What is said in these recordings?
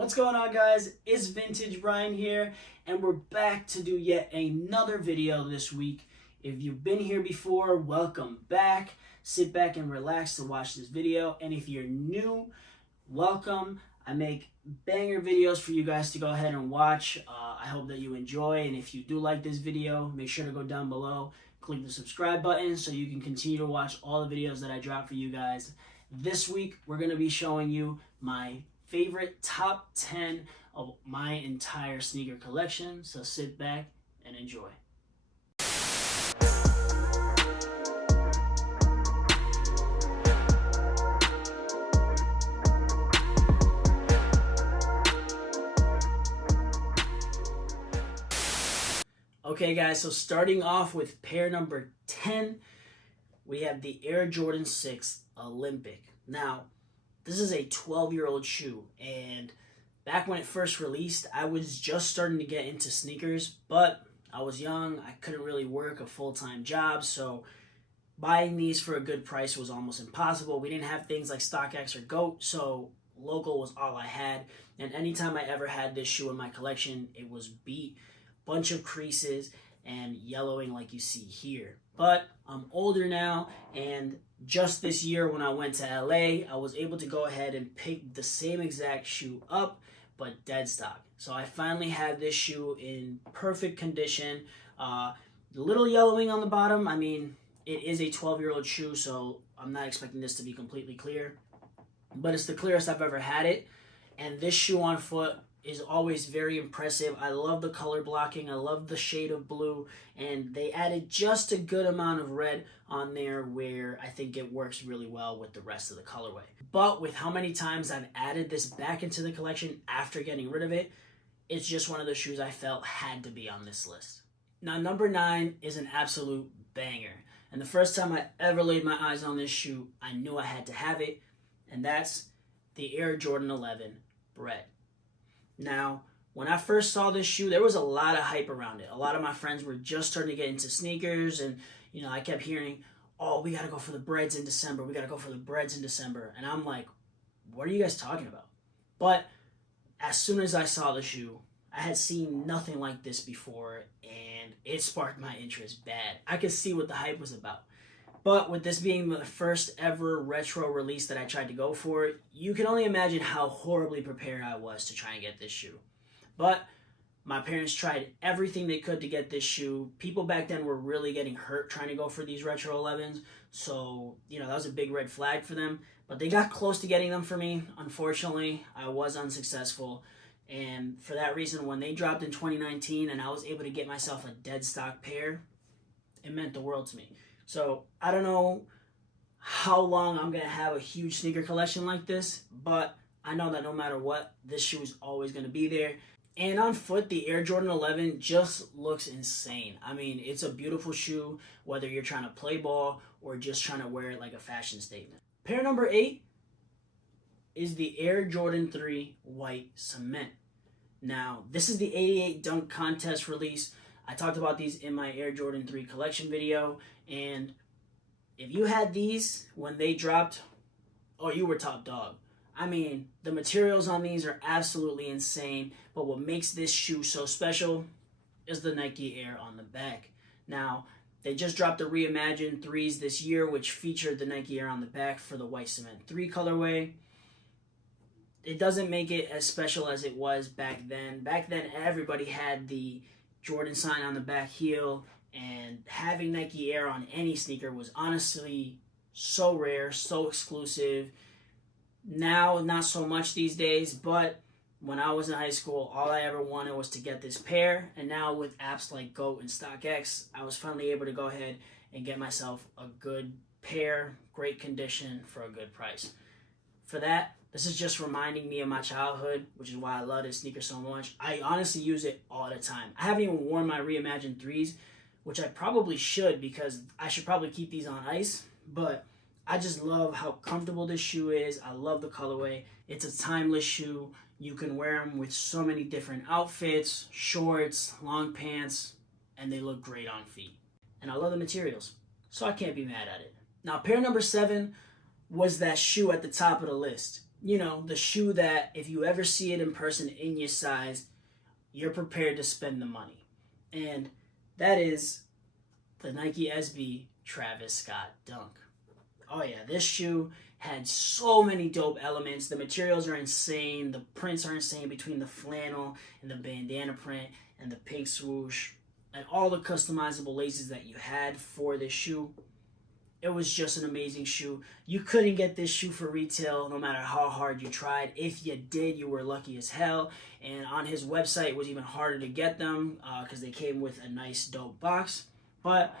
What's going on, guys? It's Vintage Brian here, and we're back to do yet another video this week. If you've been here before, welcome back. Sit back and relax to watch this video, and if you're new, welcome. I make banger videos for you guys to go ahead and watch. I hope that you enjoy, and if you do like this video, make sure to go down below, click the subscribe button so you can continue to watch all the videos that I drop for you guys. This week, we're going to be showing you my favorite top 10 of my entire sneaker collection. So sit back and enjoy. Okay guys, so starting off with pair number 10, we have the Air Jordan 6 Olympic. Now, this is a 12-year-old shoe, and back when it first released, I was just starting to get into sneakers, but I was young, I couldn't really work a full-time job, so buying these for a good price was almost impossible. We didn't have things like StockX or GOAT, so local was all I had, and anytime I ever had this shoe in my collection, it was beat, bunch of creases, and yellowing like you see here. But I'm older now, and just this year when I went to LA, I was able to go ahead and pick the same exact shoe up, but dead stock. So I finally have this shoe in perfect condition. A little yellowing on the bottom. I mean, it is a 12-year-old shoe, so I'm not expecting this to be completely clear. But it's the clearest I've ever had it. And this shoe on foot is always very impressive. I love the color blocking. I love the shade of blue, and they added just a good amount of red on there where I think it works really well with the rest of the colorway. But with how many times I've added this back into the collection after getting rid of it, it's just one of the shoes I felt had to be on this list. Now, number 9 is an absolute banger, and the first time I ever laid my eyes on this shoe, I knew I had to have it, and that's the Air Jordan 11 Bred. Now, when I first saw this shoe, there was a lot of hype around it. A lot of my friends were just starting to get into sneakers, and I kept hearing, oh, we got to go for the Breds in December. We got to go for the Breds in December. And I'm like, what are you guys talking about? But as soon as I saw the shoe, I had seen nothing like this before, and it sparked my interest bad. I could see what the hype was about. But with this being the first ever retro release that I tried to go for, you can only imagine how horribly prepared I was to try and get this shoe. But my parents tried everything they could to get this shoe. People back then were really getting hurt trying to go for these retro 11s. So, that was a big red flag for them. But they got close to getting them for me. Unfortunately, I was unsuccessful. And for that reason, when they dropped in 2019 and I was able to get myself a dead stock pair, it meant the world to me. So I don't know how long I'm going to have a huge sneaker collection like this, but I know that no matter what, this shoe is always going to be there. And on foot, the Air Jordan 11 just looks insane. I mean, it's a beautiful shoe, whether you're trying to play ball or just trying to wear it like a fashion statement. Pair number 8 is the Air Jordan 3 White Cement. Now, this is the 88 Dunk Contest release. I talked about these in my Air Jordan 3 collection video, and if you had these when they dropped, oh, you were top dog. I mean, the materials on these are absolutely insane, but what makes this shoe so special is the Nike Air on the back. Now, they just dropped the reimagined 3s this year, which featured the Nike Air on the back for the White Cement 3 colorway. It doesn't make it as special as it was back then. Back then, everybody had the Jordan sign on the back heel, and having Nike Air on any sneaker was honestly so rare, so exclusive. Now, not so much these days, but when I was in high school, all I ever wanted was to get this pair, and now with apps like GOAT and StockX, I was finally able to go ahead and get myself a good pair, great condition, for a good price. For that, this is just reminding me of my childhood, which is why I love this sneaker so much. I honestly use it all the time. I haven't even worn my reimagined 3s, which I probably should because I should probably keep these on ice. But I just love how comfortable this shoe is. I love the colorway. It's a timeless shoe. You can wear them with so many different outfits, shorts, long pants, and they look great on feet. And I love the materials, so I can't be mad at it. Now, pair number 7 was that shoe at the top of the list. you know, the shoe that if you ever see it in person in your size, you're prepared to spend the money. And that is the Nike SB Travis Scott Dunk. Oh yeah, this shoe had so many dope elements. The materials are insane. The prints are insane between the flannel and the bandana print and the pink swoosh and all the customizable laces that you had for this shoe. It was just an amazing shoe. You couldn't get this shoe for retail no matter how hard you tried. If you did, you were lucky as hell. And on his website, it was even harder to get them because they came with a nice, dope box. But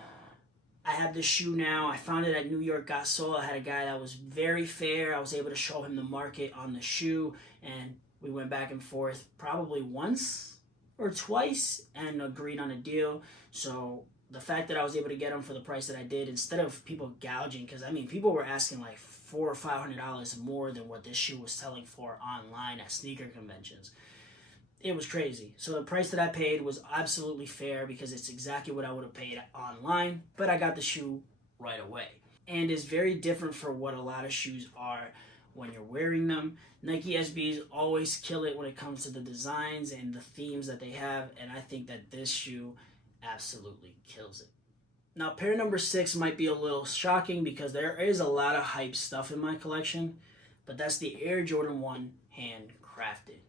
I have this shoe now. I found it at New York Got Sold. I had a guy that was very fair. I was able to show him the market on the shoe, and we went back and forth probably once or twice and agreed on a deal. So the fact that I was able to get them for the price that I did, instead of people gouging, because I mean, people were asking like $400 or $500 more than what this shoe was selling for online at sneaker conventions. It was crazy. So the price that I paid was absolutely fair because it's exactly what I would have paid online, but I got the shoe right away. And it's very different for what a lot of shoes are when you're wearing them. Nike SBs always kill it when it comes to the designs and the themes that they have, and I think that this shoe absolutely kills it. Now, pair number 6 might be a little shocking because there is a lot of hype stuff in my collection, but that's the Air Jordan 1 handcrafted.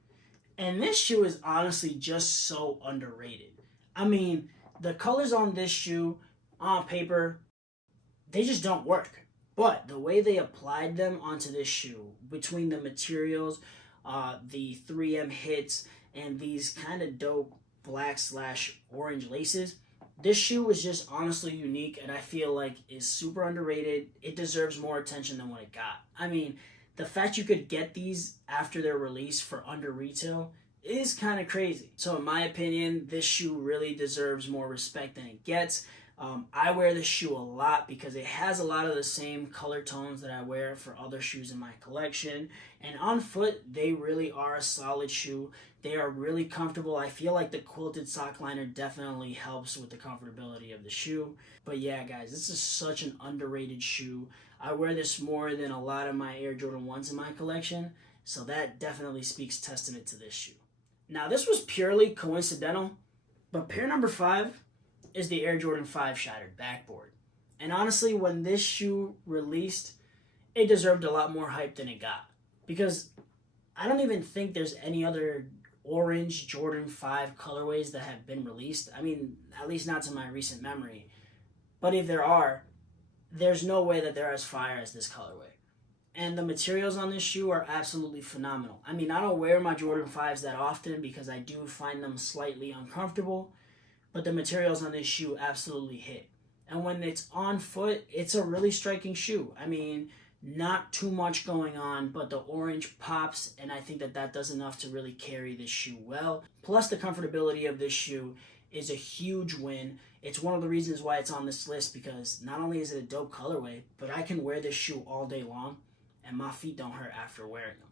And this shoe is honestly just so underrated. I mean, the colors on this shoe, on paper, they just don't work. But the way they applied them onto this shoe, between the materials, the 3M hits, and these kind of dope black/orange laces, this shoe was just honestly unique, and I feel like is super underrated. It deserves more attention than what it got. I mean, the fact you could get these after their release for under retail is kind of crazy. So in my opinion, this shoe really deserves more respect than it gets. I wear this shoe a lot because it has a lot of the same color tones that I wear for other shoes in my collection. And on foot, they really are a solid shoe. They are really comfortable. I feel like the quilted sock liner definitely helps with the comfortability of the shoe. But yeah, guys, this is such an underrated shoe. I wear this more than a lot of my Air Jordan 1s in my collection. So that definitely speaks testament to this shoe. Now, this was purely coincidental, but pair number 5 is the Air Jordan 5 Shattered Backboard. And honestly, when this shoe released, it deserved a lot more hype than it got. Because I don't even think there's any other orange Jordan 5 colorways that have been released. I mean, at least not to my recent memory. But if there are, there's no way that they're as fire as this colorway. And the materials on this shoe are absolutely phenomenal. I mean, I don't wear my Jordan 5s that often because I do find them slightly uncomfortable. But the materials on this shoe absolutely hit. And when it's on foot, it's a really striking shoe. I mean, not too much going on, but the orange pops, and I think that that does enough to really carry this shoe well. Plus, the comfortability of this shoe is a huge win. It's one of the reasons why it's on this list, because not only is it a dope colorway, but I can wear this shoe all day long, and my feet don't hurt after wearing them.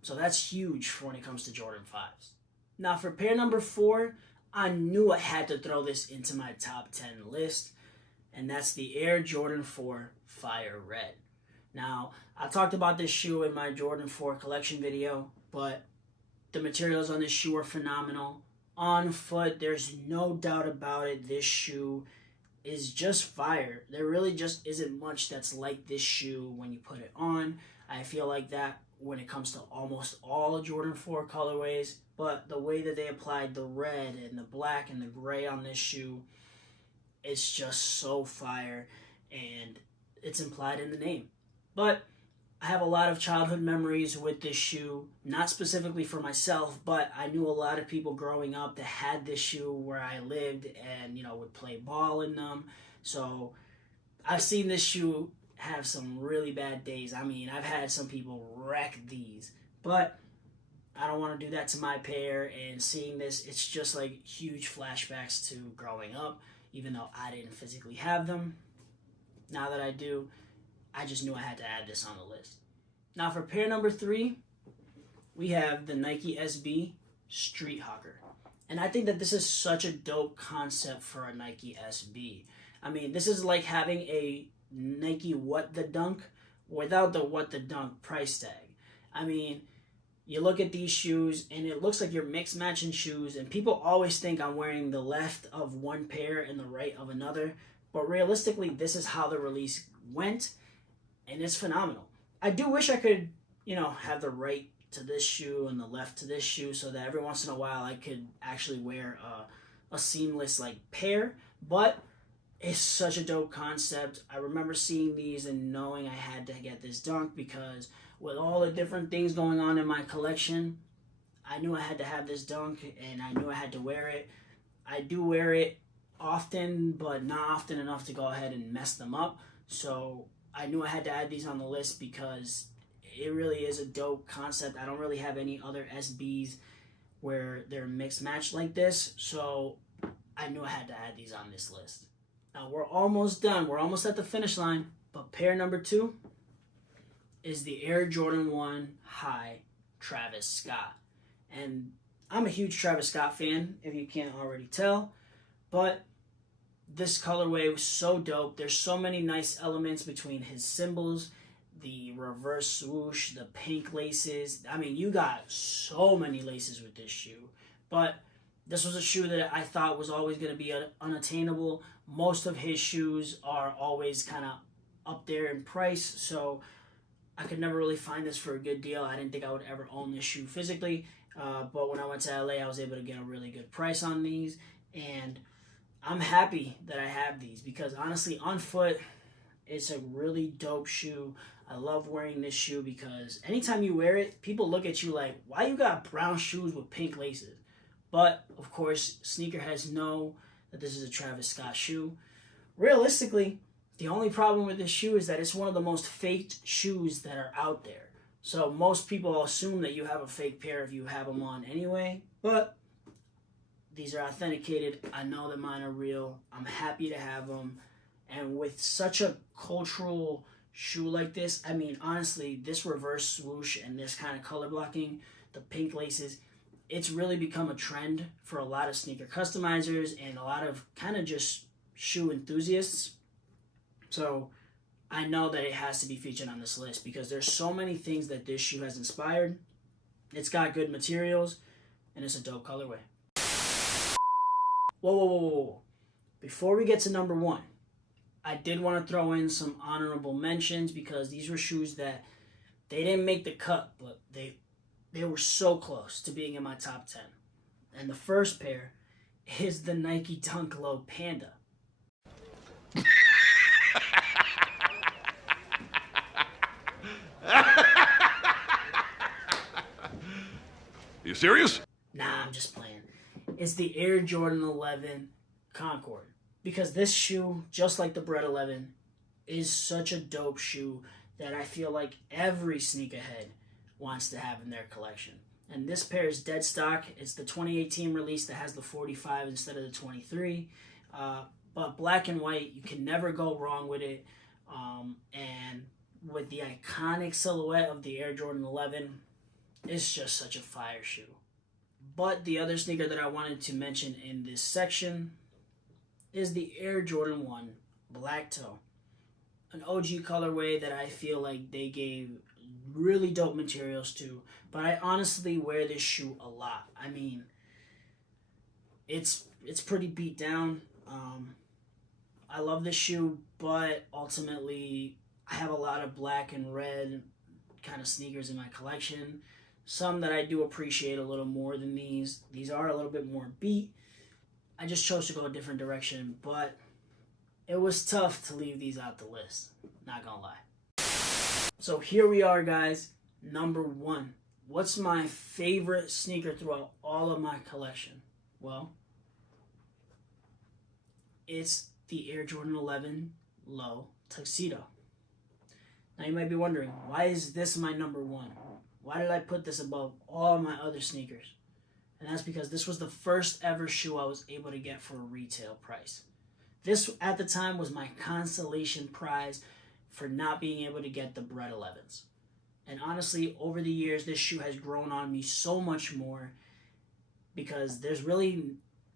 So that's huge for when it comes to Jordan 5s. Now, for pair number 4, I knew I had to throw this into my top 10 list, and that's the Air Jordan 4 Fire Red. Now, I talked about this shoe in my Jordan 4 collection video, but the materials on this shoe are phenomenal. On foot, there's no doubt about it, this shoe is just fire. There really just isn't much that's like this shoe when you put it on. I feel like that when it comes to almost all Jordan 4 colorways, but the way that they applied the red and the black and the gray on this shoe, it's just so fire, and it's implied in the name. But I have a lot of childhood memories with this shoe, not specifically for myself, but I knew a lot of people growing up that had this shoe where I lived and, you know, would play ball in them. So I've seen this shoe have some really bad days. I mean, I've had some people wreck these, but I don't want to do that to my pair, and seeing this, it's just like huge flashbacks to growing up, even though I didn't physically have them. Now that I do, I just knew I had to add this on the list. Now for pair number 3, we have the Nike SB Street Hawker. And I think that this is such a dope concept for a Nike SB. I mean, this is like having a Nike What the Dunk without the What the Dunk price tag. I mean, you look at these shoes and it looks like you're mixed matching shoes, and people always think I'm wearing the left of one pair and the right of another, but realistically this is how the release went, and it's phenomenal. I do wish I could, have the right to this shoe and the left to this shoe so that every once in a while I could actually wear a seamless like pair, but it's such a dope concept. I remember seeing these and knowing I had to get this dunk because with all the different things going on in my collection, I knew I had to have this dunk and I knew I had to wear it. I do wear it often, but not often enough to go ahead and mess them up. So I knew I had to add these on the list because it really is a dope concept. I don't really have any other SBs where they're mixed match like this, so I knew I had to add these on this list. Now we're almost done. We're almost at the finish line, but pair number 2 is the Air Jordan 1 High Travis Scott. And I'm a huge Travis Scott fan, if you can't already tell, but this colorway was so dope. There's so many nice elements between his symbols, the reverse swoosh, the pink laces. I mean, you got so many laces with this shoe, but this was a shoe that I thought was always going to be unattainable. Most of his shoes are always kind of up there in price, so I could never really find this for a good deal. I didn't think I would ever own this shoe physically, but when I went to LA, I was able to get a really good price on these, and I'm happy that I have these because honestly, on foot, it's a really dope shoe. I love wearing this shoe because anytime you wear it, people look at you like, why you got brown shoes with pink laces? But, of course, sneakerheads know that this is a Travis Scott shoe. Realistically, the only problem with this shoe is that it's one of the most faked shoes that are out there. So most people assume that you have a fake pair if you have them on anyway. But these are authenticated. I know that mine are real. I'm happy to have them. And with such a cultural shoe like this, I mean, honestly, this reverse swoosh and this kind of color blocking, the pink laces, it's really become a trend for a lot of sneaker customizers and a lot of kind of just shoe enthusiasts. So I know that it has to be featured on this list because there's so many things that this shoe has inspired. It's got good materials and it's a dope colorway. Whoa. Before we get to number 1, I did want to throw in some honorable mentions because these were shoes that they didn't make the cut, but they were so close to being in my top 10. And the first pair is the Nike Dunk Low Panda. You serious? Nah, I'm just playing. It's the Air Jordan 11 Concord. Because this shoe, just like the Bred 11, is such a dope shoe that I feel like every sneakerhead wants to have in their collection. And this pair is dead stock. It's the 2018 release that has the 45 instead of the 23. But black and white, you can never go wrong with it. And with the iconic silhouette of the Air Jordan 11, it's just such a fire shoe. But the other sneaker that I wanted to mention in this section is the Air Jordan 1 Black Toe. An OG colorway that I feel like they gave really dope materials to, but I honestly wear this shoe a lot. I mean, it's pretty beat down. I love this shoe, but ultimately I have a lot of black and red kind of sneakers in my collection. Some that I do appreciate a little more than these. These are a little bit more beat. I just chose to go a different direction, but it was tough to leave these out the list. Not gonna lie. So here we are, guys. Number 1. What's my favorite sneaker throughout all of my collection? Well, it's the Air Jordan 11 Low Tuxedo. Now you might be wondering, why is this my number 1? Why did I put this above all my other sneakers? And that's because this was the first ever shoe I was able to get for a retail price. This, at the time, was my consolation prize for not being able to get the Bred 11s. And honestly, over the years, this shoe has grown on me so much more because there's really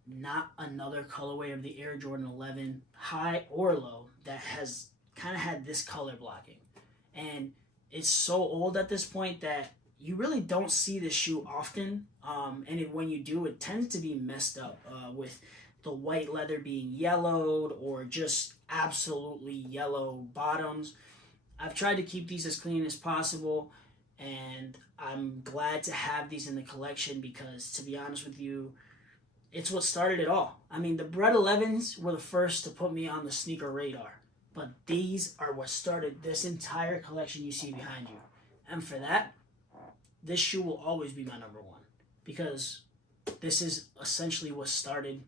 not another colorway of the Air Jordan 11, high or low, that has kind of had this color blocking. And it's so old at this point that you really don't see this shoe often, when you do, it tends to be messed up with the white leather being yellowed or just absolutely yellow bottoms. I've tried to keep these as clean as possible, and I'm glad to have these in the collection because, to be honest with you, it's what started it all. I mean, the Bred 11s were the first to put me on the sneaker radar, but these are what started this entire collection you see behind you. And for that, this shoe will always be my number one because this is essentially what started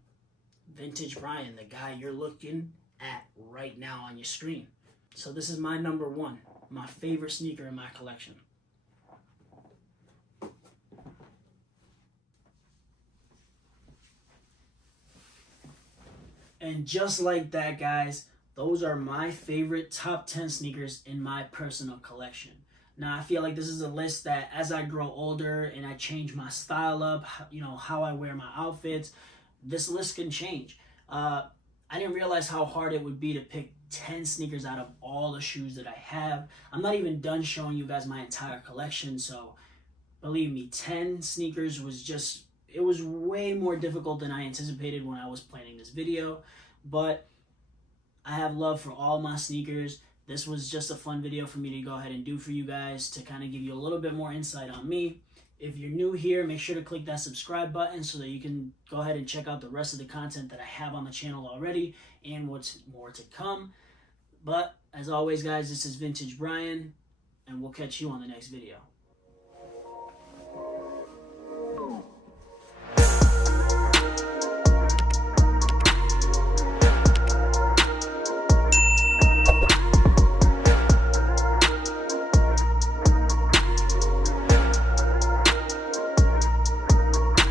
Vintage Brian, the guy you're looking at right now on your screen. So this is my number one, my favorite sneaker in my collection. And just like that, guys, those are my favorite top 10 sneakers in my personal collection. Now, I feel like this is a list that as I grow older and I change my style up, how I wear my outfits, this list can change. I didn't realize how hard it would be to pick 10 sneakers out of all the shoes that I have. I'm not even done showing you guys my entire collection, so believe me, 10 sneakers it was way more difficult than I anticipated when I was planning this video, but I have love for all my sneakers. This was just a fun video for me to go ahead and do for you guys to kind of give you a little bit more insight on me. If you're new here, make sure to click that subscribe button so that you can go ahead and check out the rest of the content that I have on the channel already and what's more to come. But as always, guys, this is Vintage Brian, and we'll catch you on the next video.